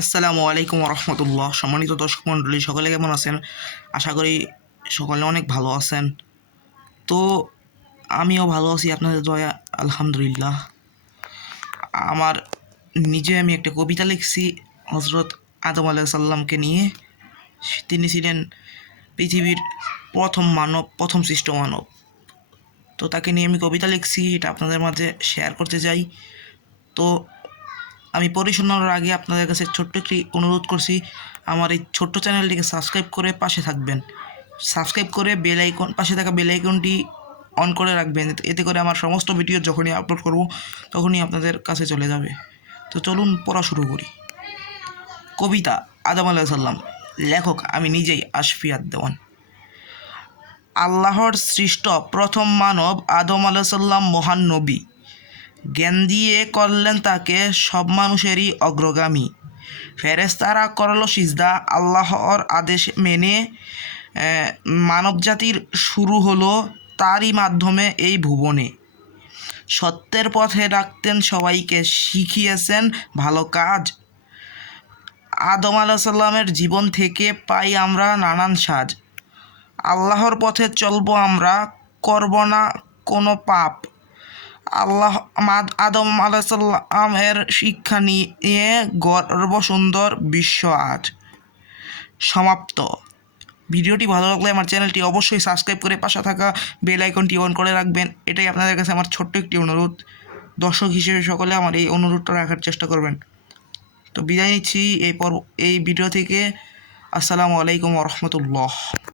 আসসালামু আলাইকুম রহমতুল্লাহ। সম্মানিত দর্শক মণ্ডলী, সকলে কেমন আছেন? আশা করি সকলে অনেক ভালো আছেন। তো আমিও ভালো আছি আপনাদের দয়া, আলহামদুলিল্লাহ। আমার আমি একটা কবিতা লিখছি হজরত আদম আলাইহিস সাল্লামকে নিয়ে। তিনি ছিলেন পৃথিবীর প্রথম মানব, প্রথম সৃষ্ট মানব। তো তাকে নিয়ে আমি কবিতা লিখছি, এটা আপনাদের মাঝে শেয়ার করতে চাই। তো আমি পড়ে শোনানোর আগে আপনাদের কাছে ছোট্ট একটি অনুরোধ করছি, আমার এই ছোট্ট চ্যানেলটিকে সাবস্ক্রাইব করে পাশে থাকবেন। সাবস্ক্রাইব করে পাশে থাকা বেল আইকনটি অন করে রাখবেন, এতে করে আমার সমস্ত ভিডিও যখনই আপলোড করব তখনই আপনাদের কাছে চলে যাবে। তো চলুন পড়া শুরু করি। কবিতা আদম আলাইহিস সাল্লাম। লেখক আমি নিজেই, আশফিয়াত দেওয়ান। আল্লাহর সৃষ্ট প্রথম মানব আদম আলাইহিস সাল্লাম মহান নবী। জ্ঞান দিয়ে করলেন তাকে সব মানুষেরই অগ্রগামী। ফেরেশতারা করল সিজদা আল্লাহর আদেশ মেনে। মানবজাতির শুরু হলো তারই মাধ্যমে এই ভুবনে। সত্যের পথে ডাকতেন সবাইকে, শিখিয়েছেন ভালো কাজ। আদম আলাইহিস সাল্লামের জীবন থেকে পাই আমরা নানান সাজ। আল্লাহর পথে চলবো আমরা, করব না কোনো পাপ। আদম আলাইহিস সালামের শিক্ষা নিয়ে গর্ব সুন্দর বিশ্ব আজ। সমাপ্ত। ভিডিওটি ভালো লাগলে আমার চ্যানেলটি অবশ্যই সাবস্ক্রাইব করে পাশে থাকা বেল আইকনটি অন করে রাখবেন। এটাই আপনাদের কাছে আমার ছোট্ট একটি অনুরোধ। দর্শক হিসেবে সকলে আমার এই অনুরোধটা রাখার চেষ্টা করবেন। তো বিদায় নিচ্ছি এই ভিডিও থেকে। আসসালামু আলাইকুম রহমতুল্লাহ।